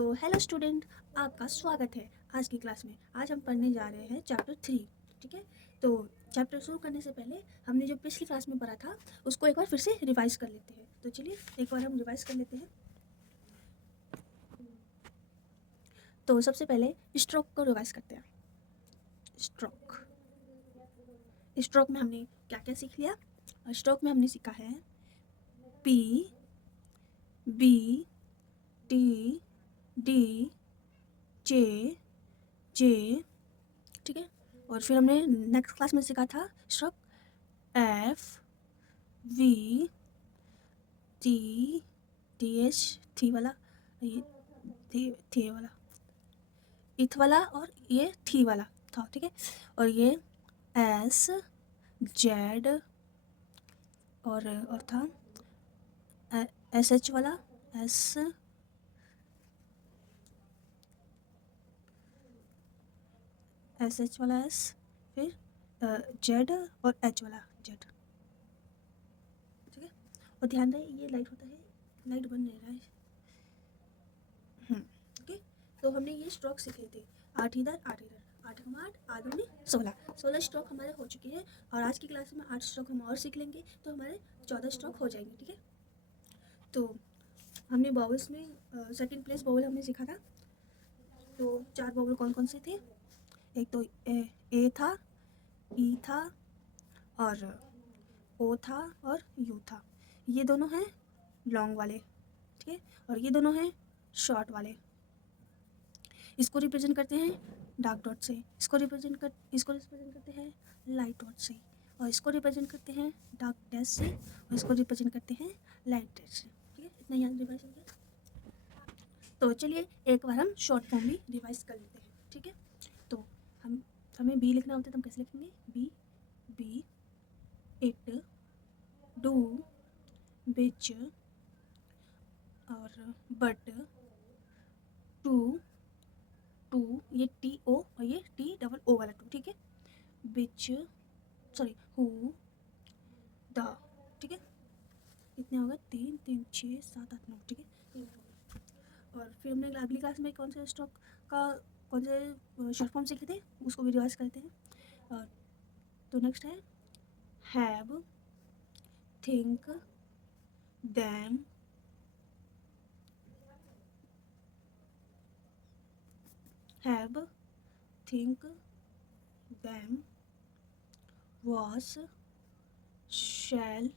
तो hello student, आपका स्वागत है आज की क्लास में। आज हम पढ़ने जा रहे हैं चैप्टर 3। ठीक है, तो चैप्टर शुरू करने से पहले हमने जो पिछली क्लास में पढ़ा था उसको एक बार फिर से रिवाइज कर लेते हैं। तो चलिए एक बार हम रिवाइज कर लेते हैं। तो सबसे पहले स्ट्रोक को रिवाइज करते हैं। स्ट्रोक में हमने क्या क्या सीख लिया? स्ट्रोक में हमने सीखा है P, B, T, D, J, ठीक है। और फिर हमने नेक्स्ट क्लास में सीखा था stroke F, V, T, TH, थी वाला, ये थी वाला, इथ वाला और ये थी वाला था। ठीक है, और ये S, Z और था SH वाला, SH वाला S, फिर Z और H वाला Z। ठीक है, और ध्यान रहे ये लाइट होता है, लाइट बन नहीं रहा है। ओके, तो हमने ये स्ट्रोक सीखे थे 8 इधर 8 इधर, 8 कम 8 8 दूनी 16 स्ट्रोक हमारे हो चुके हैं। और आज की क्लास में 8 स्ट्रोक हम और सीख लेंगे तो हमारे 14 स्ट्रोक हो जाएंगे। ठीक है, तो हमने बाउल्स में सेकंड प्लेस बाउल हमने सीखा था। तो 4 बाउल कौन कौन से थे? एक तो ए था, ई था और ओ था और यू था। ये दोनों हैं लॉन्ग वाले, ठीक है, और ये दोनों हैं शॉर्ट वाले। इसको रिप्रेजेंट करते हैं डार्क डॉट से, इसको रिप्रेजेंट करते हैं लाइट डॉट से, और इसको रिप्रेजेंट करते हैं डार्क डैश से, और इसको रिप्रेजेंट करते हैं लाइट डैश से। ठीक है, इतना याद रिवाइज हो गया। तो चलिए एक बार हम शॉर्ट फॉर्म भी रिवाइज कर लेते हैं। ठीक है, तो हमें बी लिखना होता है तो हम कैसे लिखेंगे? बी, इट, डू, बिच और बट, टू, ये टी ओ और ये टी डबल ओ वाला टू। ठीक है, बिच, सॉरी, हु, द। ठीक है, कितने हो गए? 3 3 6 7 8 9। ठीक है, ये हो गया। और फिर हमने अगली क्लास में कौन से स्ट्रोक का कौन से शॉर्ट फॉर्म सीखे थे उसको भी रिवाइज करते हैं। और तो नेक्स्ट है have, think, them, have, think, them, was, shall,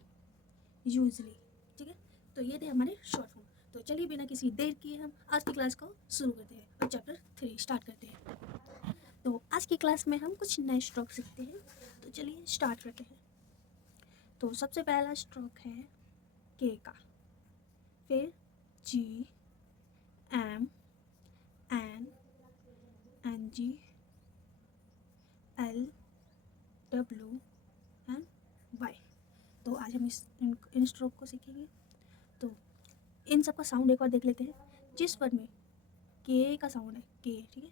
usually. ठीक है, तो ये थे हमारे शॉर्ट फॉर्म। तो चलिए बिना किसी देर किए हम आज की क्लास को शुरू करते हैं और चैप्टर 3 स्टार्ट करते हैं। तो आज की क्लास में हम कुछ नए स्ट्रोक सीखते हैं, तो चलिए स्टार्ट करते हैं। तो सबसे पहला स्ट्रोक है के का, फिर G, M, N, N G, L, W and Y. तो आज हम इन स्ट्रोक को सीखेंगे। तो इन सब का साउंड एक बार देख लेते हैं। जिस वर्ड में के का साउंड है के, ठीक है,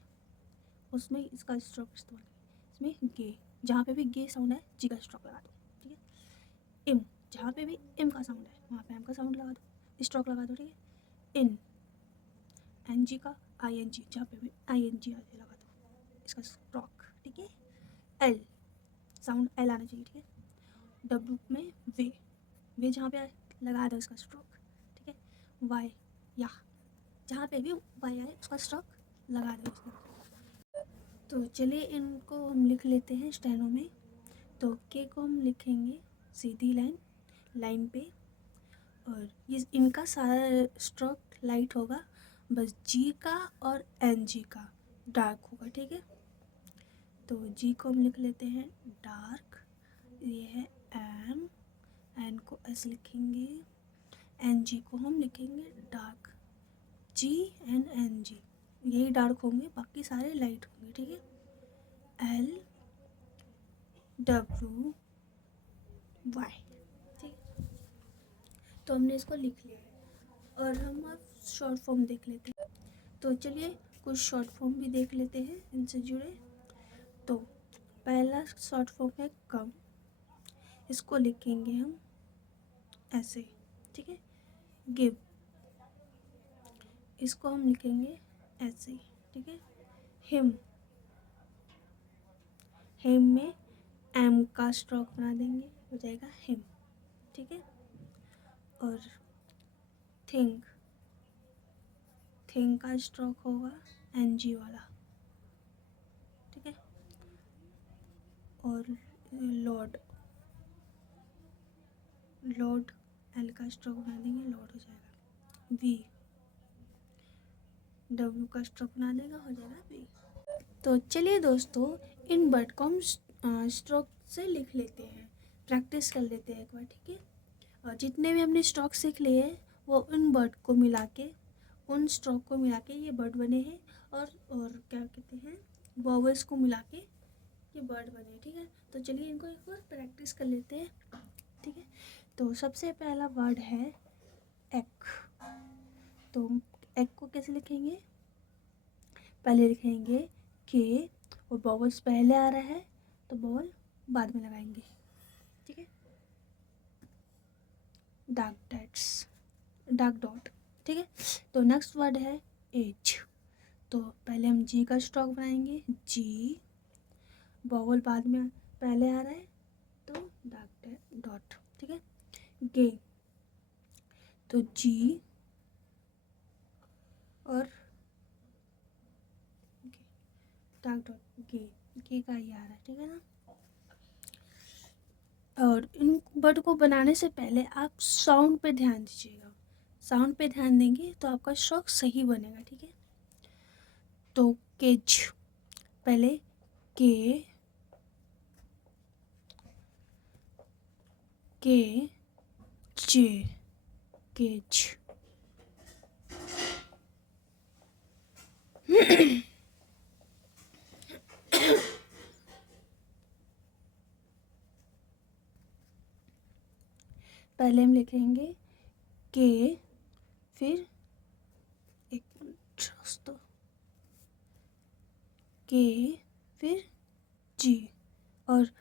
उसमें इसका स्ट्रोक इस्तेमाल करें। इसमें गे, जहाँ पे भी गे साउंड है जी का स्ट्रोक लगा दो। ठीक है, इम, जहाँ पे भी इम का साउंड है वहाँ पे एम का साउंड लगा दो, स्ट्रोक लगा दो। ठीक है, इन, एन जी का आई एन जी, जहाँ पे भी आई एन जी लगा दो, इसका स्ट्रोक। ठीक है, एल, साउंड एल आना चाहिए। ठीक है, डब्ल्यू में वे जहाँ पे लगा दो इसका स्ट्रोक। ठीक है, वाई, या, जहाँ पे भी वाई आए उसका स्ट्रोक लगा दो इसका। तो चलिए इनको हम लिख लेते हैं स्टेनो में। तो के को हम लिखेंगे सीधी लाइन पे, और ये इनका सारा स्ट्रोक लाइट होगा, बस जी का और एन जी का डार्क होगा। ठीक है, तो जी को हम लिख लेते हैं डार्क, ये है एम, एन को ऐसे लिखेंगे, एन जी को हम लिखेंगे डार्क, जी एन एन जी यही डार्क होंगे, बाकी सारे लाइट होंगे। ठीक है, एल, डब्ल्यू, वाई। ठीक, तो हमने इसको लिख लिया है और हम अब शॉर्ट फॉर्म देख लेते हैं। तो चलिए कुछ शॉर्ट फॉर्म भी देख लेते हैं इनसे जुड़े। तो पहला शॉर्ट फॉर्म है कम, इसको लिखेंगे हम ऐसे। ठीक है, गिव, इसको हम लिखेंगे ऐसे, ठीक है। हिम, हिम में एम का स्ट्रोक बना देंगे, हो जाएगा हिम, ठीक है। और थिंक, थिंक का स्ट्रोक होगा एनजी वाला, ठीक है। और लॉर्ड, लॉर्ड एल का स्ट्रोक बना देंगे, लॉर्ड हो जाएगा। वी, डब्ल्यू का स्ट्रोक बना देगा, हो जाएगा वी। तो चलिए दोस्तों, इन वर्ड को हम स्ट्रोक से लिख लेते हैं, प्रैक्टिस कर लेते हैं एक बार, ठीक है। और जितने भी हमने स्ट्रोक सीख लिए हैं वो उन वर्ड को मिला के, उन स्ट्रोक को मिला के ये वर्ड बने हैं। और क्या कहते हैं, वॉवल्स को मिला के ये वर्ड बने, ठीक है। तो चलिए इनको एक बार प्रैक्टिस कर लेते हैं, ठीक है। तो सबसे पहला वर्ड है एक। तो एक को कैसे लिखेंगे, पहले लिखेंगे के, और वॉवल्स पहले आ रहा है तो वॉवल बाद में लगाएंगे, ठीक है। डार्क डॉट, ठीक है। तो नेक्स्ट वर्ड है एज। तो पहले हम जी का स्ट्रोक बनाएंगे, जी, वॉवल बाद में पहले आ रहा है तो डार्क डॉट, ठीक है। गे, तो जी और डार्क डॉट, गे का ही आ रहा है, ठीक है ना। और इन वर्ड को बनाने से पहले आप साउंड पे ध्यान दीजिएगा, साउंड पे ध्यान देंगे तो आपका स्ट्रोक सही बनेगा, ठीक है। तो केज, पहले के जे, केज। पहले हम लिखेंगे के, फिर एक मिनट दोस्तों, के फिर जी, और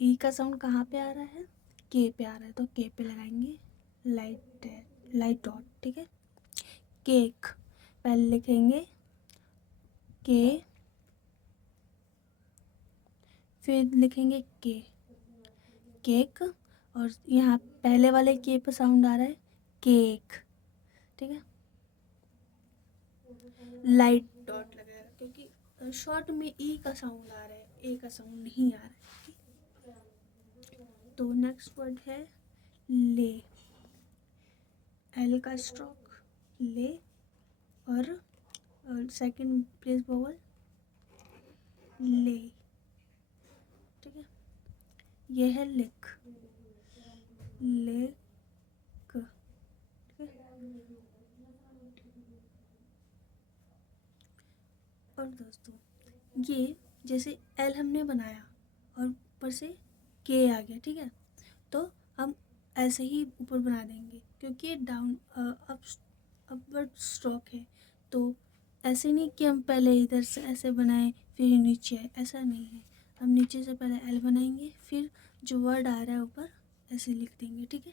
ई का साउंड कहाँ पे आ रहा है, के पे आ रहा है, तो के पे लगाएंगे लाइट डॉट, ठीक है। केक, पहले लिखेंगे के, फिर लिखेंगे के, केक, और यहाँ पहले वाले के पे साउंड आ रहा है केक, ठीक है। लाइट डॉट लगाएगा क्योंकि शॉर्ट में ई का साउंड आ रहा है, ए का साउंड नहीं आ रहा है, ठीक? तो नेक्स्ट वर्ड है ले, एल का स्ट्रोक ले, और सेकंड प्लेस वोवल ले, ठीक है। ये है लिक, लेक, ठीक है। और दोस्तों, ये जैसे एल हमने बनाया और ऊपर से के आ गया, ठीक है। तो हम ऐसे ही ऊपर बना देंगे क्योंकि ये डाउन अपवर्ड स्ट्रोक है। तो ऐसे नहीं कि हम पहले इधर से ऐसे बनाएं फिर नीचे आए, ऐसा नहीं है। हम नीचे से पहले एल बनाएंगे, फिर जो वर्ड आ रहा है ऊपर ऐसे लिख देंगे, ठीक है।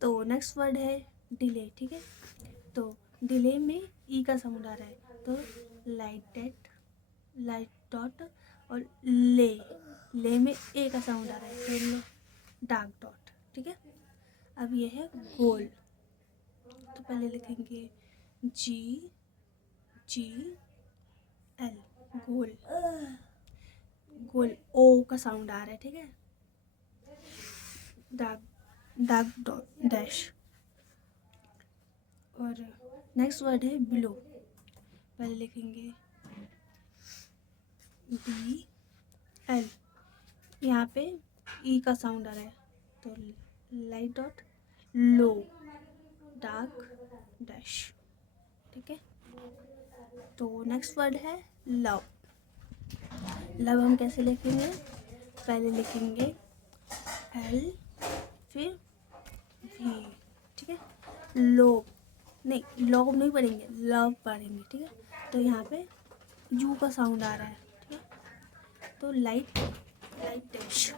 तो नेक्स्ट वर्ड है डिले, ठीक है। तो डिले में ई का साउंड आ रहा है तो लाइट डॉट, और ले में ए का साउंड आ रहा है तो डार्क डॉट, ठीक है। अब ये है गोल, तो पहले लिखेंगे जी एल, गोल, गोल ओ का साउंड आ रहा है, ठीक है। Dark dot dash. और नेक्स्ट वर्ड है बिलो, पहले लिखेंगे बी एल, यहाँ पे ई का साउंड आ रहा है तो लाइट डॉट, लो, डार्क डैश, ठीक है। तो नेक्स्ट वर्ड है लव। लव हम कैसे लिखेंगे, पहले लिखेंगे एल, फिर वी, ठीक है। लो नहीं, लव नहीं पढ़ेंगे, लव पढ़ेंगे, ठीक है। तो यहाँ पे यू का साउंड आ रहा है, ठीक है। तो लाइट डैश,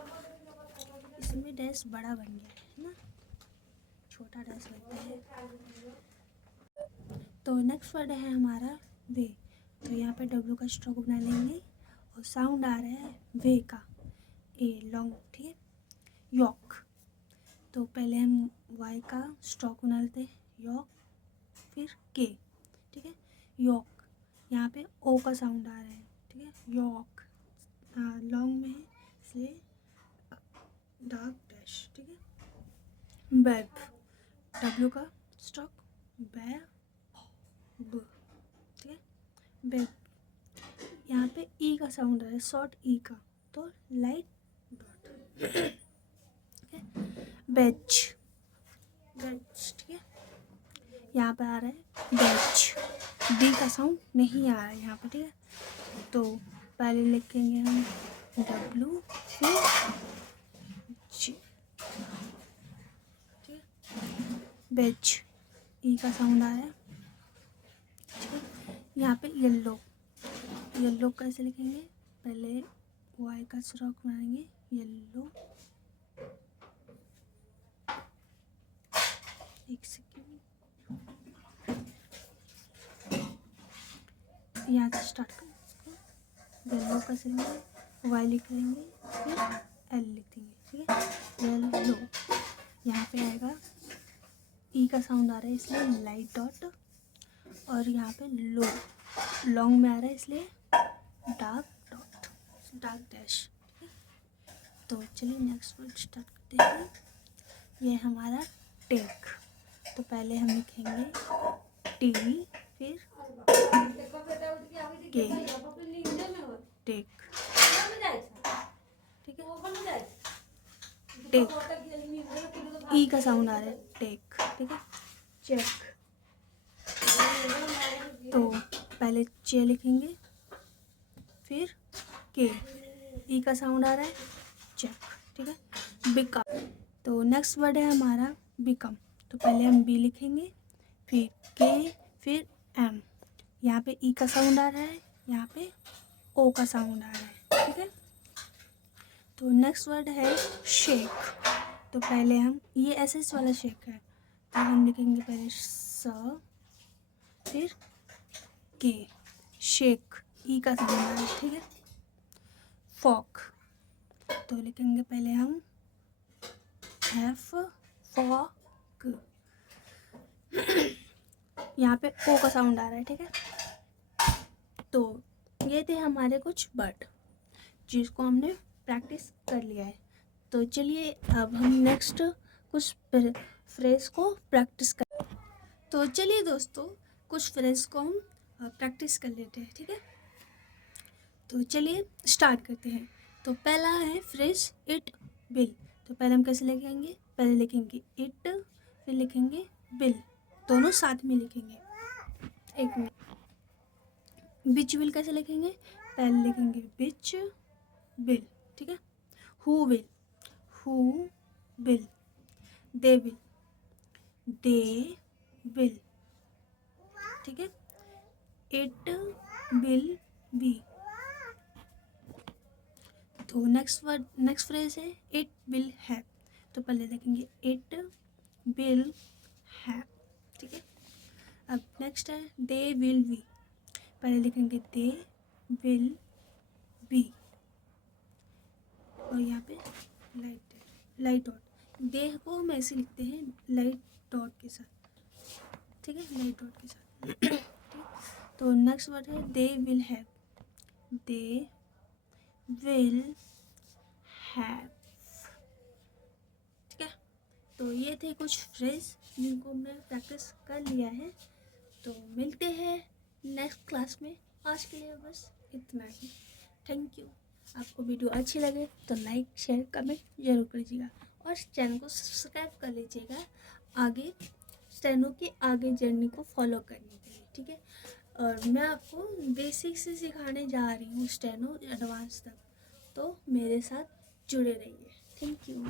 इसमें डैश बड़ा बन गया है ना, छोटा डैश लगता है। तो नेक्स्ट वर्ड है हमारा वे। तो यहाँ पे डब्ल्यू का स्ट्रोक बना लेंगे और साउंड आ रहा है वे का, ए लॉन्ग, ठीक है, यॉक। तो पहले हम वाई का स्ट्रोक बना लेते हैं, यॉक, फिर के, ठीक है, यॉक। यहाँ पे ओ का साउंड आ रहा है, ठीक है, यॉक लॉन्ग में है इसलिए डार्क डैश, ठीक है, बैब, डब्ल्यू का स्ट्रोक, बैब, ठीक है, बैब। यहाँ पे ई का साउंड आ रहा है, शॉर्ट ई का, तो लाइट डॉट, ठीक है, बेच, बेच, ठीक है, यहाँ पे आ रहा है बेच, डी का साउंड नहीं आ रहा है यहाँ पे, ठीक है। तो पहले लिखेंगे हम डब्ल्यू फिर जी, ठीक है, बेच, ई का साउंड आ रहा है, ठीक है। यहाँ पे येल्लो, येल्लो कैसे लिखेंगे, पहले वाई का स्ट्रोक बनाएंगे, येल्लो, एक सेकेंड, यहाँ से स्टार्ट करें इसको, येल्लो कैसे लिखेंगे, वाई लिख लेंगे फिर एल लिख देंगे, ठीक है, येल्लो। यहाँ पे आएगा ई का साउंड आ रहा है इसलिए लाइट डॉट, और यहाँ पे लो लॉन्ग में आ रहा है इसलिए डार्क डॉट, डार्क डैश, ठीक है। तो चलिए नेक्स्ट वर्ड स्टार्ट करते हैं। ये हमारा टेक। तो पहले हम लिखेंगे टी फिर के, टेक, ठीक है, टेक, ई का साउंड आ रहा है टेक, ठीक है, चेक। तो पहले चे लिखेंगे फिर के, ई का साउंड आ रहा है चेक, ठीक है, बिकम। तो नेक्स्ट वर्ड है हमारा बिकम। तो पहले हम बी लिखेंगे फिर के फिर एम, यहाँ पे ई का साउंड आ रहा है, यहाँ पे ओ का साउंड आ रहा है, ठीक है। तो नेक्स्ट वर्ड है शेक। तो पहले हम ये एस वाला शेक है, तो हम लिखेंगे पहले स फिर के, शेक, ई का साउंड आ रहा है, ठीक है, फॉक। तो लिखेंगे पहले हम एफ फॉक, यहाँ पे ओ का साउंड आ रहा है, ठीक है। तो ये थे हमारे कुछ वर्ड जिसको हमने प्रैक्टिस कर लिया है। तो चलिए अब हम नेक्स्ट कुछ फ्रेज को प्रैक्टिस कर। तो चलिए दोस्तों कुछ फ्रेज को हम प्रैक्टिस कर लेते हैं, ठीक है। तो चलिए स्टार्ट करते हैं। तो पहला है फ्रेज इट विल। तो पहले हम कैसे लिखेंगे, पहले लिखेंगे इट फिर लिखेंगे विल, दोनों साथ में लिखेंगे। एक मिनट, बिच विल कैसे लिखेंगे, पहले लिखेंगे बिच विल, ठीक है, हु विल दे विल, ठीक है, इट विल बी। तो नेक्स्ट फ्रेज है इट विल हैव। तो पहले लिखेंगे इट विल हैव, ठीक है। अब नेक्स्ट है दे विल बी। पहले लिखेंगे दे विल बी, और यहाँ पे लाइट डॉट, दे को हम ऐसे लिखते हैं लाइट डॉट के साथ, ठीक है, लाइट डॉट के साथ, ठीक है। तो नेक्स्ट वर्ड है they will have, they will have, ठीक है। तो ये थे कुछ फ्रेज जिनको हमने प्रैक्टिस कर लिया है। तो मिलते हैं नेक्स्ट क्लास में। आज के लिए बस इतना ही। Thank you. आपको वीडियो अच्छी लगे तो लाइक शेयर कमेंट जरूर कीजिएगा और चैनल को सब्सक्राइब कर लीजिएगा आगे स्टेनो की आगे जर्नी को फॉलो करने के लिए, ठीक है। और मैं आपको बेसिक से सिखाने जा रही हूँ स्टेनो एडवांस तक, तो मेरे साथ जुड़े रहिए। Thank you.